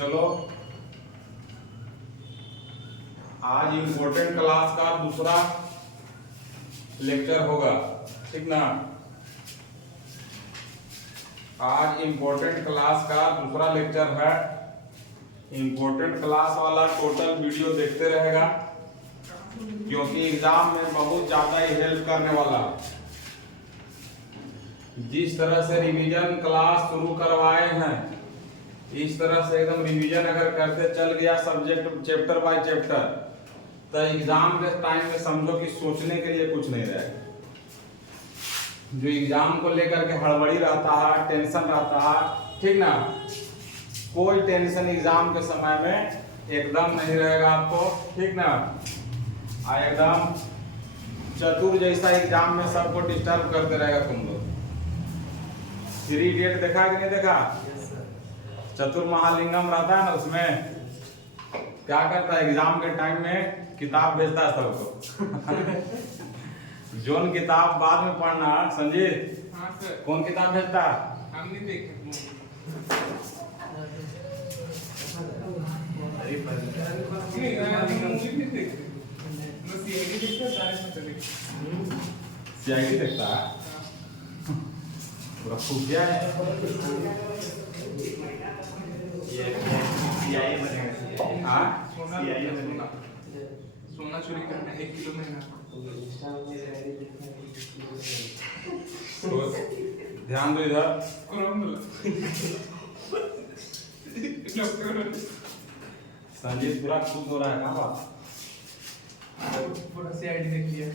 चलो आज important class का दूसरा लेक्चर होगा, ठीक ना। आज इम्पोर्टेंट क्लास का दूसरा लेक्चर है। इम्पोर्टेंट क्लास वाला टोटल वीडियो देखते रहेगा क्योंकि एग्जाम में बहुत ज्यादा ही हेल्प करने वाला। जिस तरह से रिवीजन क्लास शुरू करवाए हैं इस तरह से एकदम रिवीजन अगर करते चल गया सब्जेक्ट चैप्टर बाय चैप्टर, तो एग्जाम के टाइम में समझो कि सोचने के लिए कुछ नहीं रहेगा। जो एग्जाम को लेकर के हड़बड़ी रहता है, टेंशन रहता है, ठीक ना, कोई टेंशन एग्जाम के समय में एकदम नहीं रहेगा आपको, ठीक ना। एकदम चतुर जैसा एग्जाम में सबको डिस्टर्ब करते रहेगा तुम लोग। 3 इडियट देखा कि नहीं देखा? चतुर महालिंगम रहता है ना, उसमें क्या करता है एग्जाम के टाइम में किताब भेजता है सबको। जोन किताब बाद में पढ़ना, संजीत। हाँ सर। कौन किताब भेजता है? हम नहीं देखे। CID देखता है, पूरा खुफिया है। हाँ? सोना चोरी करना 1 किलो महंगा। तो ध्यान दो इधर। संजीत पूरा खुश हो रहा है। कहाँ बात? पूरा CID देख लिया।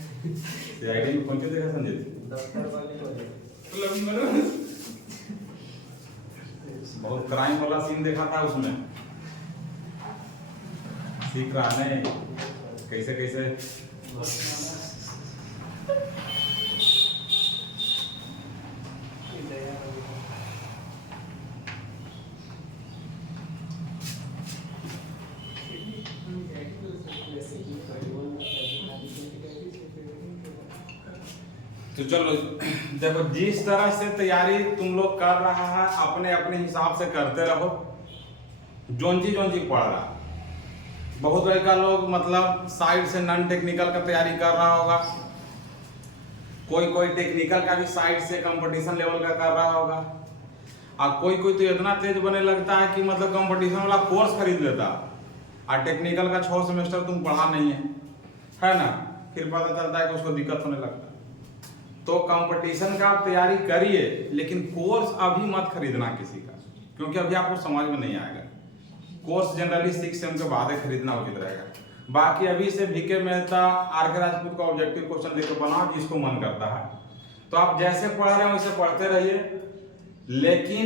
CID में कौन सी देखा संजीत? बहुत क्राइम वाला सीन देखा था उसमें। सीख रहा नहीं कैसे कैसे। तो चलो देखो, जिस तरह से तैयारी तुम लोग कर रहा है अपने अपने हिसाब से करते रहो। जोन जी पढ़ रहा, बहुत लड़का लोग मतलब साइड से नॉन टेक्निकल का तैयारी कर रहा होगा, कोई टेक्निकल का भी साइड से कंपटीशन लेवल का कर रहा होगा, और कोई तो इतना तेज बने लगता है कि मतलब कंपटीशन वाला कोर्स खरीद लेता, और टेक्निकल का 6 सेमेस्टर तुम पढ़ा नहीं है ना, फिर पता चलता है कि उसको दिक्कत होने लगता है। तो कंपटीशन का आप तैयारी करिए, लेकिन कोर्स अभी मत खरीदना किसी का, क्योंकि अभी आपको समझ में नहीं आएगा। कोर्स जनरली 6 सेम के बाद खरीदना उचित रहेगा। बाकी अभी से VK मेहता, RK राजपूत का ऑब्जेक्टिव क्वेश्चन लेकर बनाओ जिसको मन करता है। तो आप जैसे पढ़ रहे हैं वैसे पढ़ते रहिए, लेकिन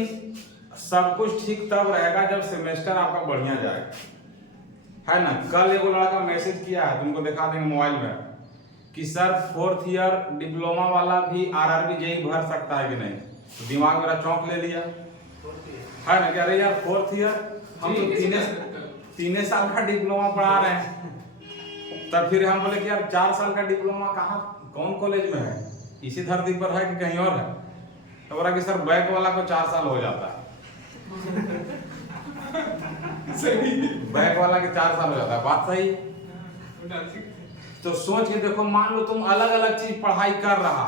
सब कुछ ठीक तब रहेगा जब सेमेस्टर आपका बढ़िया जाएगा, है ना। कल एगो लड़का मैसेज किया है, तुमको दिखा देंगे मोबाइल में, कि सर 4th ईयर डिप्लोमा वाला भी RRB JEE भर सकता है कि नहीं। तो दिमाग मेरा चौंक ले लिया, है ना। कह रहे यार 4th ईयर, हम तो 3 साल का डिप्लोमा पढ़ा रहे हैं। तब फिर हम बोले कि यार 4 साल का डिप्लोमा कहाँ, कौन कॉलेज में है, इसी धरती पर है कि कहीं और है। तो बोला कि सर बैक वाला को 4 साल हो जाता है। बैक वाला के 4 साल हो जाता है, बात सही है। तो सोच के देखो, मान लो तुम अलग अलग चीज पढ़ाई कर रहा,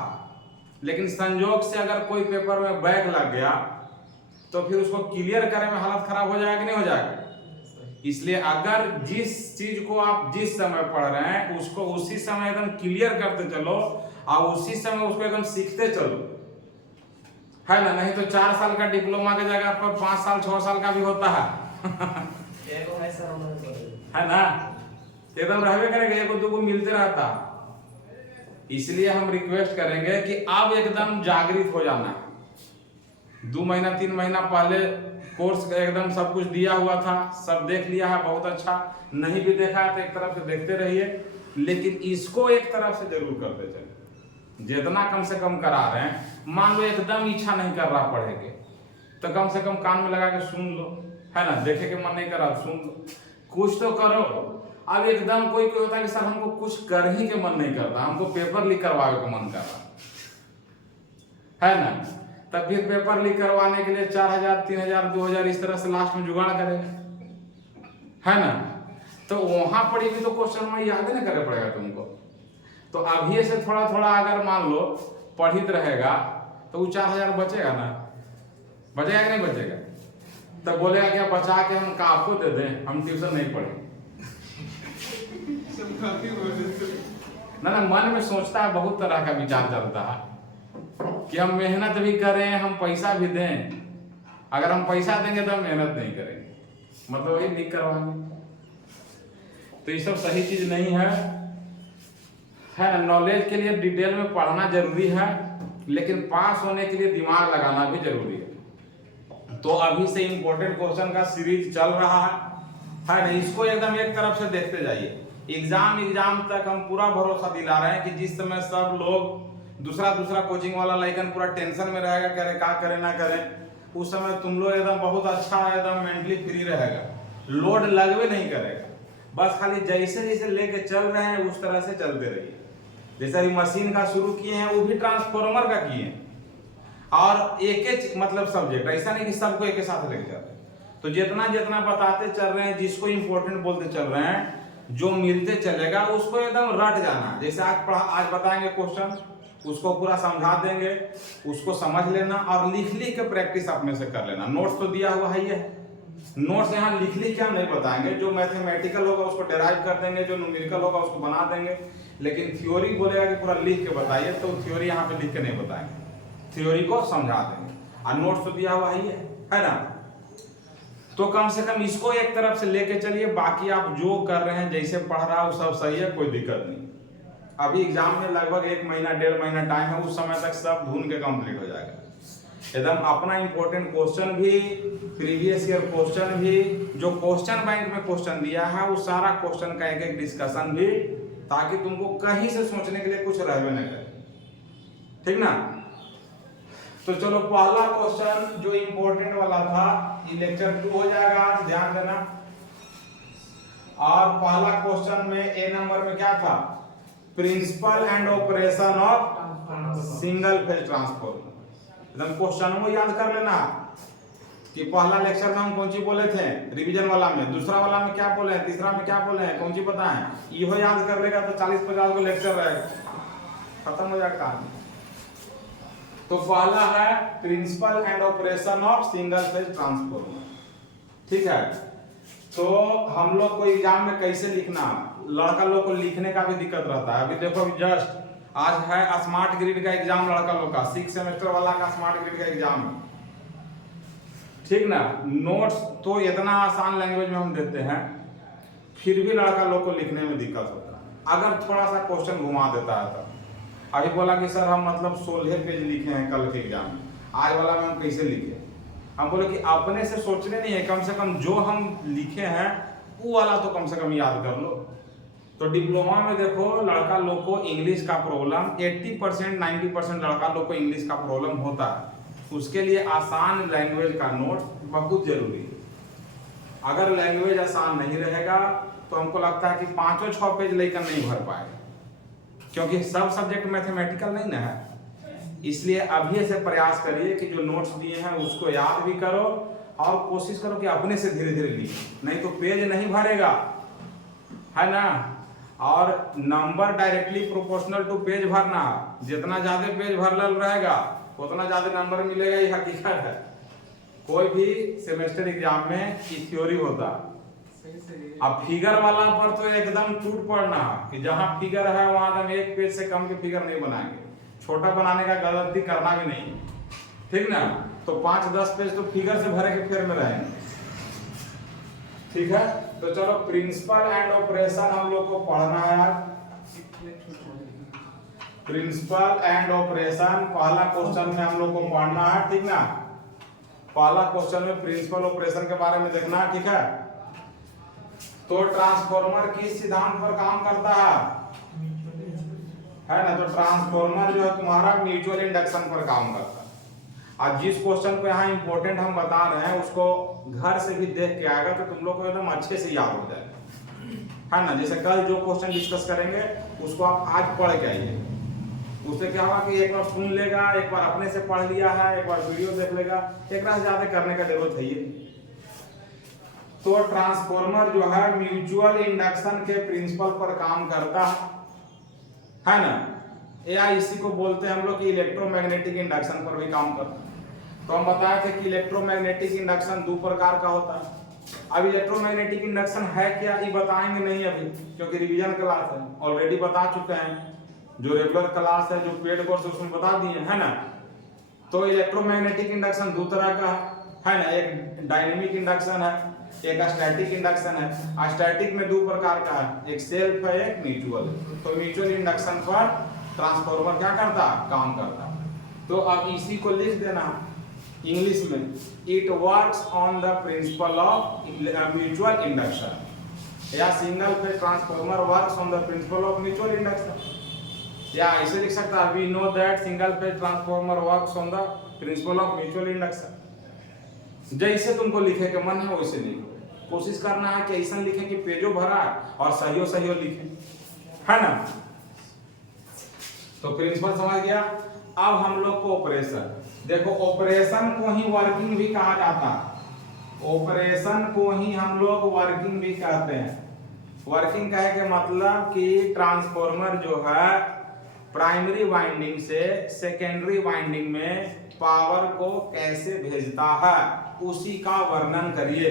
लेकिन संजोग से अगर कोई पेपर में बैक लग गया तो फिर उसको क्लियर करने में हालत खराब हो जाएगा कि नहीं हो जाएगा। इसलिए अगर जिस चीज को आप जिस समय पढ़ रहे हैं उसको उसी समय एकदम क्लियर करते चलो, और उसी समय उसको एकदम सीखते चलो, है ना। नहीं तो 4 साल का डिप्लोमा की जगह पर 5 साल 6 साल का भी होता है। है ना, एकदम रहवे करेंगे, एक दो को मिलते रहता। इसलिए हम रिक्वेस्ट करेंगे कि अब एकदम जागृत हो जाना। 2 महीना 3 महीना पहले कोर्स एकदम सब कुछ दिया हुआ था, सब देख लिया है, बहुत अच्छा। नहीं भी देखा है तो एक तरफ से देखते रहिए, लेकिन इसको एक तरफ से जरूर करते चलिए। जितना कम से कम करा रहे हैं, मान लो एकदम इच्छा नहीं कर रहा पढ़ेंगे, तो कम से कम कान में लगा के सुन लो, है ना। देखे के मन नहीं कर रहा सुन लो, कुछ तो करो। अब एकदम कोई होता है कि सर हमको कुछ कर ही के मन नहीं करता, हमको पेपर लीक करवाने का मन कर रहा है ना। तब फिर पेपर लीक करवाने के लिए 4000 3000 2000 इस तरह से लास्ट में जुगाड़ करेगा। है ना। तो वहां पर भी तो क्वेश्चन में याद नहीं करना पड़ेगा तुमको। तो अभी से थोड़ा थोड़ा अगर मान लो पढ़ित रहेगा तो वो 4000 बचेगा ना, बचेगा कि नहीं बचेगा। तब बोलेगा क्या बचा के हम आपको दे दें, हम ट्यूशन नहीं पढ़े। ना मन में सोचता है, बहुत तरह का विचार चलता है कि हम मेहनत भी करें, हम पैसा भी दें। अगर हम पैसा देंगे तो हम मेहनत नहीं करेंगे, मतलब वही लिख करवाएंगे। तो ये सब सही चीज नहीं है ना। नॉलेज के लिए डिटेल में पढ़ना जरूरी है, लेकिन पास होने के लिए दिमाग लगाना भी जरूरी है। तो अभी से इंपॉर्टेंट क्वेश्चन का सीरीज चल रहा है ना। इसको एकदम एक तरफ से देखते जाइए। एग्जाम तक हम पूरा भरोसा दिला रहे हैं कि जिस समय सब लोग दूसरा कोचिंग वाला लाइकन पूरा टेंशन में रहेगा, करे क्या करे ना करे, उस समय तुम लोग एकदम बहुत अच्छा एकदम मेंटली फ्री रहेगा, लोड लगवे नहीं करेगा। बस खाली जैसे जैसे लेके चल रहे हैं उस तरह से चलते रहिए। जैसे अभी मशीन का शुरू किए हैं, वो भी ट्रांसफॉर्मर का किए हैं, और एक मतलब सब्जेक्ट, ऐसा नहीं कि सबको एक साथ लेके जाते। तो जितना जितना बताते चल रहे हैं, जिसको इंपॉर्टेंट बोलते चल रहे हैं, जो मिलते चलेगा उसको एकदम रट जाना। जैसे आज बताएंगे क्वेश्चन, उसको पूरा समझा देंगे, उसको समझ लेना और लिख के प्रैक्टिस अपने से कर लेना। नोट्स तो दिया हुआ है, नोट्स यहाँ लिख के हम नहीं बताएंगे। जो मैथमेटिकल होगा उसको डेराइव कर देंगे, जो न्यूमेरिकल होगा उसको बना देंगे, लेकिन थ्योरी बोलेगा कि पूरा लिख के बताइए, तो थ्योरी यहाँ पे लिख के नहीं बताएंगे, थ्योरी को समझा देंगे। और नोट्स तो दिया हुआ है ना। तो कम से कम इसको एक तरफ से लेके चलिए, बाकी आप जो कर रहे हैं, जैसे पढ़ रहा है सब सही है, कोई दिक्कत नहीं। अभी एग्जाम में लगभग 1 महीना 1.5 महीना टाइम है, उस समय तक सब ढूंढ के कंप्लीट हो जाएगा। एकदम अपना इंपॉर्टेंट क्वेश्चन भी, प्रीवियस ईयर क्वेश्चन भी, जो क्वेश्चन बैंक में क्वेश्चन दिया है, वो सारा क्वेश्चन का एक डिस्कशन भी, ताकि तुमको कहीं से सोचने के लिए कुछ रहवे नहीं करे, ठीक ना। तो चलो पहला क्वेश्चन जो इंपॉर्टेंट वाला था, ये लेक्चर 2 हो जाएगा, आज ध्यान देना। और पहला क्वेश्चन में ए नंबर में क्या था, principle and operation of single phase transformer. एकदम क्वेश्चन को याद कर लेना कि पहला लेक्चर में हम कौन सी बोले थे, रिवीजन वाला में, दूसरा वाला में क्या बोले हैं, तीसरा में क्या बोले हैं, कौन सी पता है, इहो याद कर लेगा तो 40-50 को लेक्चर रहेगा, खत्म हो जाएगा काम। तो पहला है principle and operation of single phase transformer, ठीक है। तो हम लोग को एग्जाम में कैसे लिखना, लड़का लोग को लिखने का भी दिक्कत रहता है। अभी देखो, जस्ट आज है स्मार्ट ग्रिड का एग्जाम, लड़का लोग का 6 सेमेस्टर वाला का स्मार्ट ग्रिड का एग्जाम है, ठीक ना। नोट्स तो इतना आसान लैंग्वेज में हम देते हैं, फिर भी लड़का लोग को लिखने में दिक्कत होता है अगर थोड़ा सा क्वेश्चन घुमा देता है। तब अभी बोला कि सर हम मतलब 16 पेज लिखे हैं कल के एग्जाम में, आज वाला में हम कैसे लिखे। हम बोले कि अपने से सोचने नहीं है, कम से कम जो हम लिखे हैं वो वाला तो कम से कम याद कर लो। तो डिप्लोमा में देखो, लड़का लोग को इंग्लिश का प्रॉब्लम 80% 90% लड़का लोग को इंग्लिश का प्रॉब्लम होता है। उसके लिए आसान लैंग्वेज का नोट बहुत जरूरी है। अगर लैंग्वेज आसान नहीं रहेगा तो हमको लगता है कि 5-6 पेज लेकर नहीं भर पाएगा, क्योंकि सब सब्जेक्ट मैथमेटिकल नहीं ना है। इसलिए अभी से प्रयास करिए कि जो नोट्स दिए हैं उसको याद भी करो, और कोशिश करो कि अपने से धीरे धीरे लिखो, नहीं तो पेज नहीं भरेगा, है ना। और number directly proportional to page भरना, जितना ज्यादा पेज भरल रहेगा उतना ज्यादा नंबर मिलेगा, ये हकीकत है। कोई भी सेमेस्टर एग्जाम में ये थ्योरी होता है। अब फिगर वाला पर तो एकदम टूट पड़ना कि जहां फिगर है वहां हम 1 पेज से कम के फिगर नहीं बनाएंगे, छोटा बनाने का गलती करना भी नहीं, ठीक ना। तो 5-10 पेज तो फिगर से भरे के फेर में रहेंगे, ठीक है। तो चलो प्रिंसिपल एंड ऑपरेशन हम लोग को पढ़ना है आज। प्रिंसिपल एंड ऑपरेशन पहला क्वेश्चन में हम लोग को पढ़ना है, ठीक ना। पहला क्वेश्चन में प्रिंसिपल ऑपरेशन के बारे में देखना, ठीक है। तो ट्रांसफॉर्मर किस सिद्धांत पर काम करता है ना। तो ट्रांसफॉर्मर जो है तुम्हारा म्यूचुअल इंडक्शन पर काम करता है। आज जिस क्वेश्चन को यहाँ इंपॉर्टेंट हम बता रहे हैं उसको घर से भी देख के आएगा तो तुम लोग को एकदम अच्छे से याद हो जाएगा, है ना। जैसे कल जो क्वेश्चन डिस्कस करेंगे उसको आप आज पढ़ के आइए, उससे क्या होगा कि एक बार सुन लेगा, एक बार अपने से पढ़ लिया है, एक बार वीडियो देख लेगा, एक बार ज्यादा करने का जरूरत है ये, तो ट्रांसफॉर्मर जो है म्यूचुअल इंडक्शन के प्रिंसिपल पर काम करता है ना, या इसी को बोलते हैं हम लोग कि इलेक्ट्रोमैग्नेटिक इंडक्शन पर भी काम करता है। तो हम बताए थे कि इलेक्ट्रोमैग्नेटिक इंडक्शन दो प्रकार का होता है। अब इलेक्ट्रोमैग्नेटिक इंडक्शन है क्या ये बताएंगे नहीं अभी, क्योंकि रिवीजन क्लास है, ऑलरेडी बता चुके हैं। जो रेगुलर क्लास है, जो पेड कोर्स है, उसमें बता दिए है ना। तो इलेक्ट्रोमैग्नेटिक इंडक्शन दो तरह का है ना, एक डायनेमिक इंडक्शन है, एक स्टैटिक इंडक्शन है। स्टैटिक में दो प्रकार का है, एक सेल्फ है, एक म्यूचुअल। तो म्यूचुअल इंडक्शन पर ट्रांसफार्मर क्या करता, काम करता। तो अब इसी को लिख देना इंग्लिश में, it works on the principle of mutual induction, या single phase transformer works on the principle of mutual induction, या ऐसे लिख सकता है, we know that single phase transformer works on the principle of mutual induction. जैसे तुमको लिखे के मन है वैसे लिखो, कोशिश करना है कि ऐसा लिखें कि पेजो भरा है और सही सही लिखें, है ना। तो प्रिंसिपल समझ गया। अब हम लोग को ऑपरेशन, देखो ऑपरेशन को ही वर्किंग भी कहा जाता है, ऑपरेशन को ही हम लोग वर्किंग भी कहते हैं। वर्किंग कहे के मतलब कि ट्रांसफार्मर जो है प्राइमरी वाइंडिंग से सेकेंडरी वाइंडिंग में पावर को कैसे भेजता है उसी का वर्णन करिए।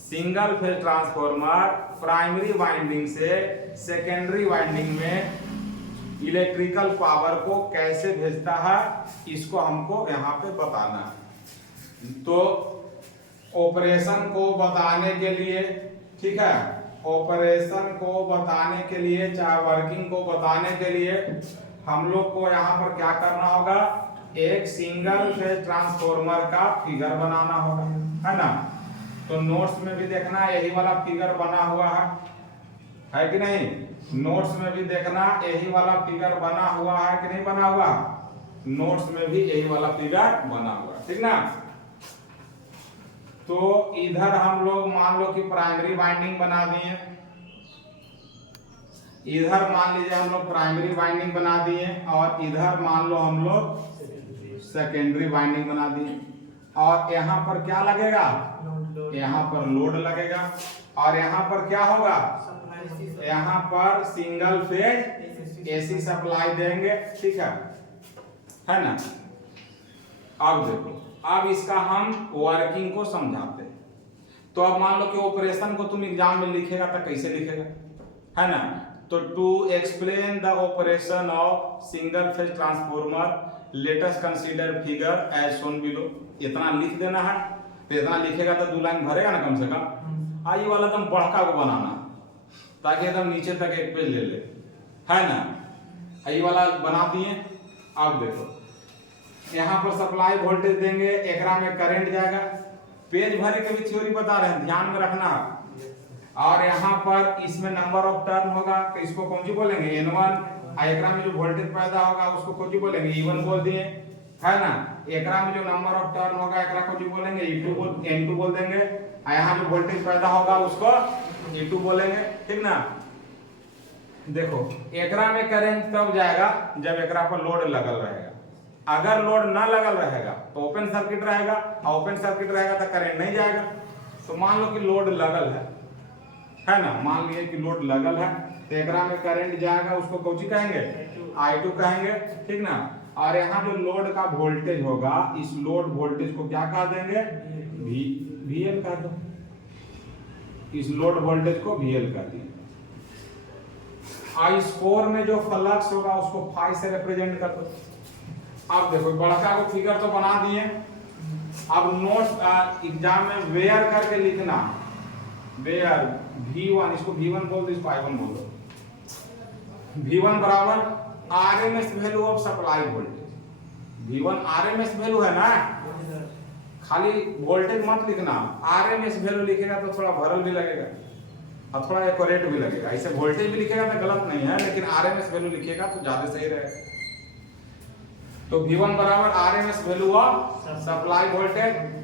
Single phase transformer primary winding से सेकेंडरी वाइंडिंग में इलेक्ट्रिकल पावर को कैसे भेजता है, इसको हमको यहाँ पे बताना है। तो ऑपरेशन को बताने के लिए, ठीक है, ऑपरेशन को बताने के लिए, चाहे वर्किंग को बताने के लिए हम लोग को यहाँ पर क्या करना होगा, एक सिंगल फेज ट्रांसफार्मर का फिगर बनाना होगा, है ना। तो नोट्स में भी देखना यही वाला फिगर बना हुआ है कि नहीं। नोट्स में भी देखना यही वाला फिगर बना हुआ है कि नहीं बना हुआ, नोट्स में भी यही वाला फिगर बना हुआ, ठीक ना। तो इधर हम लोग मान लो कि प्राइमरी वाइंडिंग बना दिए, इधर मान लीजिए हम लोग प्राइमरी वाइंडिंग बना दिए, और इधर मान लो हम लोग सेकेंडरी वाइंडिंग बना दिए। और यहाँ पर क्या लगेगा, यहाँ पर लोड लगेगा, और यहाँ पर क्या होगा, यहाँ पर सिंगल फेज एसी सप्लाई देंगे, ठीक है ना। अब देखो, अब इसका हम वर्किंग को समझाते हैं। तो अब मान लो कि ऑपरेशन को तुम एग्जाम में लिखेगा तो कैसे लिखेगा, है ना। तो to explain the operation of single phase transformer let us consider figure as shown below, इतना लिख देना है। तो इतना लिखेगा तो 2 लाइन भरेगा ना कम से कम। ये वाला एकदम बड़का को बनाना ताकि एकदम नीचे तक एक पेज ले ले, है ना। ये वाला बना दिए। अब देखो यहाँ पर सप्लाई वोल्टेज देंगे, एकरा में करंट जाएगा। पेज भरे के भी थ्योरी बता रहे हैं, ध्यान में रखना। और यहाँ पर इसमें नंबर ऑफ टर्न होगा, तो इसको कौन सी बोलेंगे, N1। एकरा में जो वोल्टेज पैदा होगा उसको कौन सी बोलेंगे, E1 बोल दिए, है ना। एकरा में जो नंबर ऑफ टर्न होगा एकरा कौन सी बोलेंगे, N2 बोल देंगे। यहाँ जो वोल्टेज पैदा होगा उसको E2 बोलेंगे, ठीक ना। देखो एकरा में करंट तब जाएगा जब एकरा पर लोड लगल रहेगा। अगर लोड ना लगल रहेगा तो ओपन सर्किट रहेगा, और ओपन सर्किट रहेगा तो करंट नहीं जाएगा। तो मान लो कि लोड लगल है ना, मान लिए कि लोड लगल है, तो एकरा में करंट जाएगा, उसको कौन सी कहेंगे, I2 कहेंगे, ठीक ना। और यहाँ जो लोड का वोल्टेज होगा, इस लोड वोल्टेज को क्या कह देंगे, VL कह दो। इस लोड वोल्टेज को VL कह दिए। इस कोर में जो फ्लक्स होगा उसको फाई से रिप्रेजेंट कर दो। अब देखो बड़का को फिगर तो बना दिए। अब नोट्स एग्जाम में वेयर करके लिखना, वेयर V1, इसको V1 बोल दो, इसको I1 बोल दो। V1 बराबर RMS value of supply voltage. V1 RMS value है ना, खाली वोल्टेज मत लिखना, RMS वैल्यू लिखेगा तो थोड़ा भरल भी लगेगा और थोड़ा एक्यूरेट भी लगेगा। ऐसे वोल्टेज भी लिखेगा तो गलत नहीं है, लेकिन RMS वैल्यू लिखेगा तो ज्यादा सही रहेगा। तो V1 बराबर RMS value of supply voltage.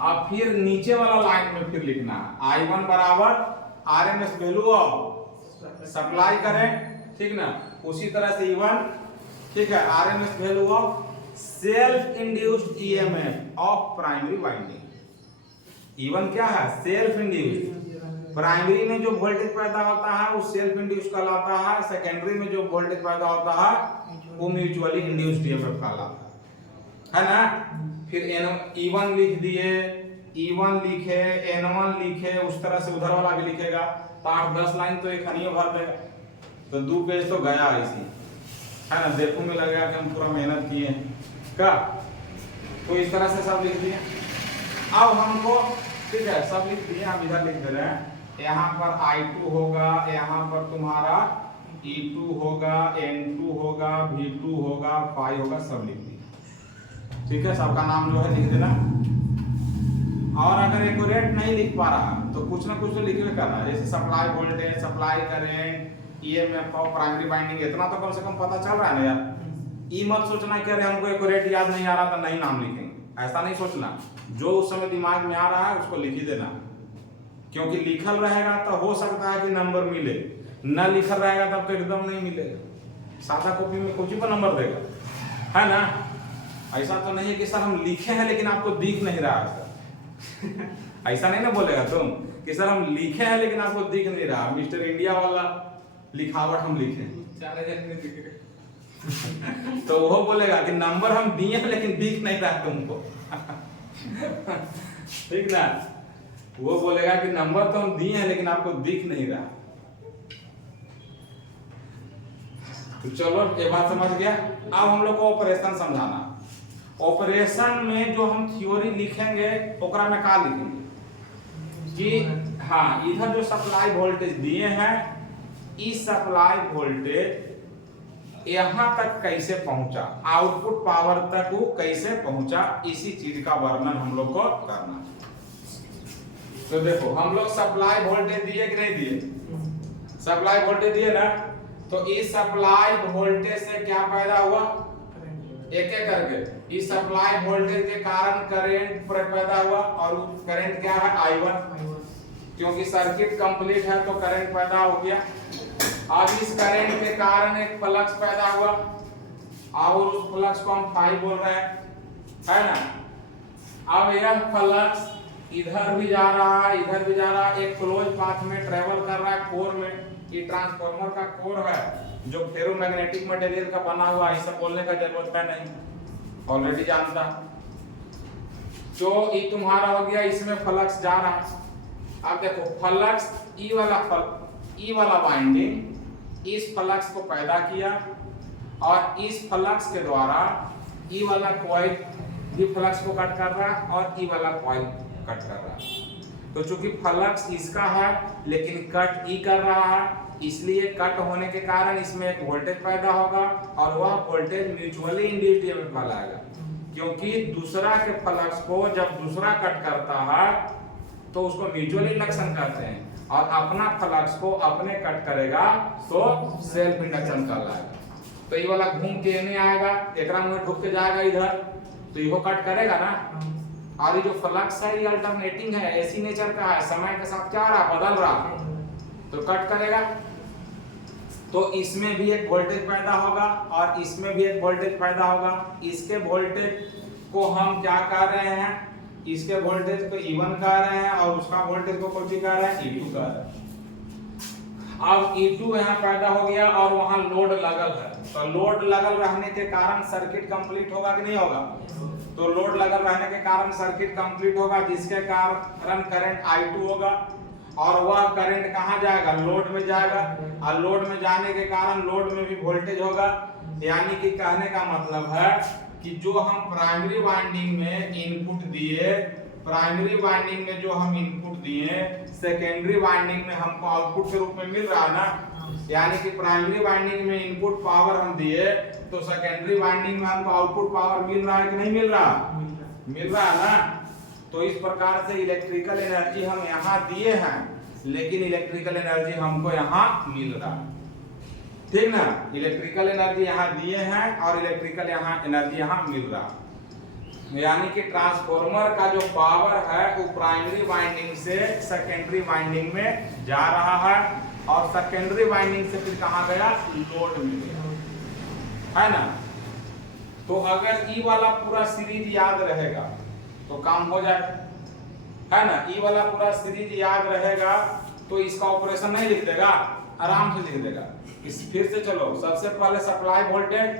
अब फिर नीचे वाला लाइन में फिर लिखना है I1 बराबर RMS वैल्यू ऑफ सप्लाई करें, ठीक ना। उसी तरह से E1, ठीक है, RMS value of self induced EMF of primary winding. E1 क्या है? Self induce. प्राइमरी में जो वोल्टेज पैदा होता है वो सेल्फ इंड्यूस कहलाता है, सेकेंडरी में जो वोल्टेज पैदा होता है वो म्यूचुअली इंड्यूस्ड ईएमएफ कहलाता है ना। फिर E1 लिख दिए, E1 लिखे, N1 लिखे, उस तरह से उधर वाला भी लिखेगा तो 8-10 लाइन तो एक हनियो भर देगा, तो 2 पेज तो गया इसी, है ना। देखो में लगेगा कि हम पूरा मेहनत किए क्या। तो इस तरह से सब लिख दिए। अब हमको ठीक है सब लिख दिए, हम इधर लिख दे रहे हैं। यहाँ पर I2 होगा, यहाँ पर तुम्हारा E2 होगा, N2 होगा, V2 होगा, फाई होगा, सब लिख दिया। ठीक है, सबका नाम जो है लिख देना। और अगर एक्यूरेट नहीं लिख पा रहा तो कुछ ना कुछ तो लिखने करना है, जैसे supply voltage, supply current, EMF और प्राइमरी वाइंडिंग, इतना तो कम से कम पता चल रहा है ना यार। ई मत सोचना कि अरे हमको एक्यूरेट याद नहीं आ रहा तो नहीं नाम लिखेंगे, ऐसा नहीं सोचना। जो उस समय दिमाग में आ रहा है उसको लिख ही देना, क्योंकि लिखल रहेगा तो हो सकता है कि नंबर मिले, न लिखल रहेगा तब तो एकदम नहीं मिलेगा। सादा कॉपी में कुछ पर नंबर देगा, है ना। ऐसा तो नहीं है कि सर हम लिखे हैं लेकिन आपको दिख नहीं रहा है सर ऐसा नहीं ना बोलेगा तुम कि सर हम लिखे हैं लेकिन आपको दिख नहीं रहा। मिस्टर इंडिया वाला लिखावट हम लिखे 4 हजार में दिख रहे तो वो बोलेगा कि नंबर हम दिए हैं लेकिन दिख नहीं रहा तुमको ठीक ना। वो बोलेगा कि नंबर तो हम दिए हैं लेकिन आपको दिख नहीं रहा। तो चलो ये बात समझ गया। अब हम लोग को ऑपरेशन समझाना। ऑपरेशन में जो हम थ्योरी लिखेंगे ओकरा में का लिखेंगे कि हाँ इधर जो सप्लाई वोल्टेज दिए हैं, इस सप्लाई वोल्टेज यहां तक कैसे पहुंचा, आउटपुट पावर तक वो कैसे पहुंचा, इसी चीज का वर्णन हम लोग को करना। तो देखो हम लोग सप्लाई वोल्टेज दिए कि नहीं दिए, सप्लाई वोल्टेज दिए ना। तो इस सप्लाई वोल्टेज से क्या पैदा हुआ, एक एक करके इस सप्लाई वोल्टेज के कारण करंट पैदा हुआ, और करंट क्या है I1, क्योंकि सर्किट कंप्लीट है तो करंट पैदा हो गया। अब इस करंट के कारण एक फ्लक्स पैदा हुआ और उस फ्लक्स को हम फाई बोल रहे हैं, है ना। अब यह फ्लक्स इधर भी जा रहा है, इधर भी जा रहा है, एक क्लोज पाथ में ट्रेवल कर रहा है कोर में। ये ट्रांसफार्मर का कोर है जो फेरोमैग्नेटिक मटेरियल का बना हुआ है, ऐसा बोलने का जरूरत है नहीं, ऑलरेडी जानता। तो ये तुम्हारा हो गया, इसमें फ्लक्स जा रहा है। अब देखो फ्लक्स ई वाला वाइंडिंग इस फ्लक्स को पैदा किया, और इस फ्लक्स के द्वारा ई वाला कॉइल भी फ्लक्स को कट कर रहा है और ई वाला कॉइल कट कर रहा है। तो चूंकि फ्लक्स इसका है लेकिन कट ई कर रहा है, इसलिए कट होने के कारण इसमें एक वोल्टेज पैदा होगा, और वह वोल्टेज म्यूचुअली इंड्यूस्ड ईएमएफ कहलाएगा। क्योंकि दूसरा के फ्लक्स को जब दूसरा कट करता है तो उसको म्यूचुअल इंडक्शन कहते हैं, और अपना फ्लक्स को अपने कट करेगा तो सेल्फ इंडक्शन कहलाएगा। तो ये वाला घूम के एने आएगा, एकरा में ढुक के जाएगा इधर, तो ये कट करेगा ना। और ये जो फ्लक्स है ये अल्टरनेटिंग है, ऐसी नेचर का है, समय के साथ क्या रहा, बदल रहा, तो कट करेगा। तो इसमें भी एक वोल्टेज पैदा होगा और इसमें भी एक वोल्टेज पैदा होगा। इसके वोल्टेज को हम क्या कह रहे हैं, इसके वोल्टेज को E1 कह रहे हैं, और उसका वोल्टेज को कौन सी कह रहे हैं, E2 कह रहे हैं। अब E2 यहाँ पैदा हो गया और वहां लोड लगल है, तो लोड लगल रहने के कारण सर्किट कंप्लीट होगा कि नहीं होगा। तो लोड लगल रहने के कारण सर्किट कंप्लीट होगा, जिसके कारण करंट I2 होगा, और वह करंट कहां जाएगा, लोड में जाएगा, और लोड में जाने के कारण लोड में भी वोल्टेज होगा। यानी कि कहने का मतलब है कि जो हम प्राइमरी वाइंडिंग में इनपुट दिए, प्राइमरी वाइंडिंग में जो हम इनपुट दिए, सेकेंडरी वाइंडिंग में हमको आउटपुट के रूप में मिल रहा है ना। यानी कि प्राइमरी वाइंडिंग में इनपुट पावर हम दिए तो सेकेंडरी वाइंडिंग में हमको आउटपुट पावर मिल रहा है कि नहीं मिल रहा, मिल रहा है ना। तो इस प्रकार से इलेक्ट्रिकल एनर्जी हम यहाँ दिए हैं, लेकिन इलेक्ट्रिकल एनर्जी हमको यहाँ मिल रहा है, ठीक ना। इलेक्ट्रिकल एनर्जी यहाँ दिए हैं और इलेक्ट्रिकल एनर्जी यहाँ मिल रहा है। यानी कि ट्रांसफार्मर का जो पावर है वो प्राइमरी वाइंडिंग से सेकेंडरी वाइंडिंग में जा रहा है, और सेकेंडरी वाइंडिंग से फिर कहाँ गया, लोड में गया, है ना। तो अगर ई वाला पूरा सीरीज याद रहेगा तो काम हो जाएगा, है ना। ई वाला पूरा सीरीज याद रहेगा तो इसका ऑपरेशन नहीं लिख देगा, आराम से लिख देगा। इस फिर से चलो, सबसे पहले सप्लाई वोल्टेज,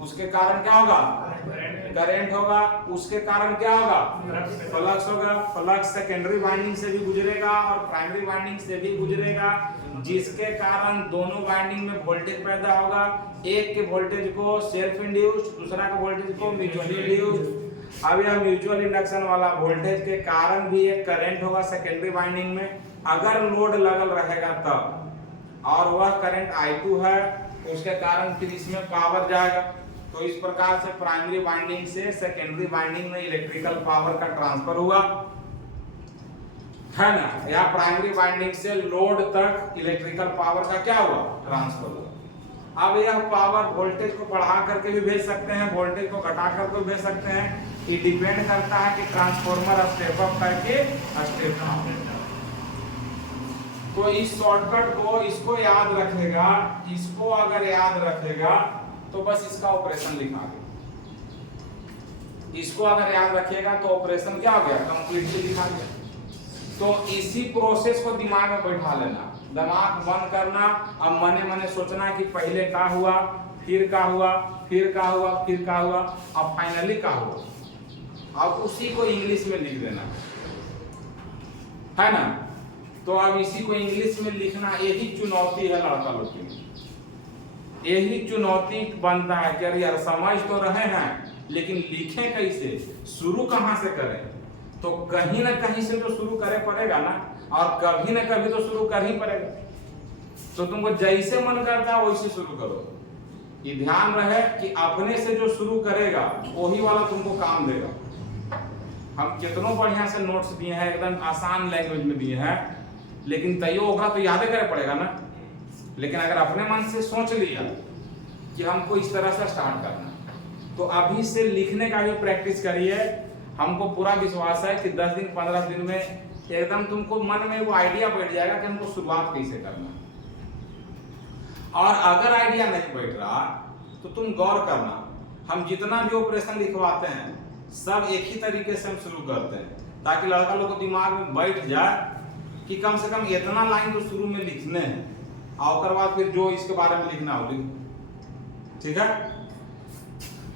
उसके कारण क्या होगा, करंट होगा, उसके कारण क्या होगा, फ्लक्स होगा। फ्लक्स सेकेंडरी वाइंडिंग से भी गुजरेगा और प्राइमरी वाइंडिंग से भी गुजरेगा, जिसके कारण दोनों वाइंडिंग में वोल्टेज पैदा होगा। एक के वोल्टेज को सेल्फ इंड्यूस्ड, दूसरा के वोल्टेज को म्यूचुअली इंड्यूस्ड। अब यह म्यूचुअल इंडक्शन वाला वोल्टेज के कारण भी एक करंट होगा सेकेंडरी वाइंडिंग में, अगर लोड लगल रहेगा तब, और वह करंट I2 है, उसके कारण फिर इसमें पावर जाएगा। तो इस प्रकार से प्राइमरी वाइंडिंग से सेकेंडरी वाइंडिंग में इलेक्ट्रिकल पावर का ट्रांसफर हुआ, है ना। या प्राइमरी वाइंडिंग से लोड तक इलेक्ट्रिकल पावर का क्या हुआ, ट्रांसफर हुआ। अब यह पावर वोल्टेज को बढ़ा करके भी भेज सकते हैं, वोल्टेज को घटा करके भी भेज सकते हैं। ये डिपेंड करता है कि ट्रांसफार्मर स्टेप अप करके स्टेप डाउन। तो इस शॉर्टकट को, इसको याद रखेगा, इसको अगर याद रखेगा तो बस इसका ऑपरेशन लिखा गया। इसको अगर याद रखिएगा तो ऑपरेशन क्या हो गया, कंप्लीटली लिखा गया। तो इसी प्रोसेस को दिमाग में बैठा लेना, दिमाग बंद करना, अब मने मने सोचना कि पहले क्या हुआ, फिर क्या हुआ, फिर क्या हुआ, फिर क्या हुआ, अब फाइनली क्या हुआ। अब उसी को इंग्लिश में लिख देना, है ना। तो अब इसी को इंग्लिश में लिखना, यही चुनौती है लड़का लोग की। यही चुनौती बनता है कि अरे यार समझ तो रहे हैं लेकिन लिखें कैसे, शुरू कहां से करें। तो कहीं ना कहीं से तो शुरू करे पड़ेगा ना, और कभी ना कभी तो शुरू कर ही पड़ेगा। तो तुमको जैसे मन करता है वैसे शुरू करो। ये ध्यान रहे कि अपने से जो शुरू करेगा वही वाला तुमको काम देगा। हम कितनों बढ़िया से नोट्स दिए हैं, एकदम आसान लैंग्वेज में दिए हैं, लेकिन तैयो होगा तो याद करे पड़ेगा ना। लेकिन अगर अपने मन से सोच लिया कि हमको इस तरह से स्टार्ट करना, तो अभी से लिखने का भी प्रैक्टिस करिए। हमको पूरा विश्वास है कि 10 दिन 15 दिन में एकदम तुमको मन में वो आइडिया बैठ जाएगा कि हमको शुरुआत कैसे करना। और अगर आइडिया नहीं बैठ रहा तो तुम गौर करना, हम जितना भी ऑपरेशन लिखवाते हैं सब एक ही तरीके से हम शुरू करते हैं, ताकि लड़का लोग को दिमाग में बैठ जाए कि कम से कम इतना लाइन तो शुरू में लिखने हैं, और उसके बाद फिर जो इसके बारे में लिखना हो लिख। ठीक है,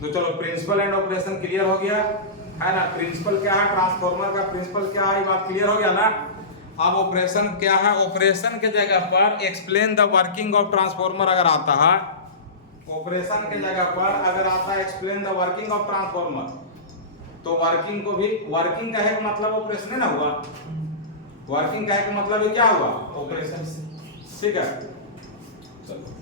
तो चलो प्रिंसिपल एंड ऑपरेशन क्लियर हो गया है ना। प्रिंसिपल क्या है, ट्रांसफार्मर का प्रिंसिपल क्या है, ये बात क्लियर हो गया ना। अब ऑपरेशन क्या है, ऑपरेशन के जगह पर explain the working of transformer अगर आता है, ऑपरेशन के जगह पर अगर आता है explain the working of transformer, तो वर्किंग को भी, वर्किंग का है मतलब ऑपरेशन है ना हुआ, वर्किंग का है मतलब क्या हुआ, ऑपरेशन। ठीक है, चलो।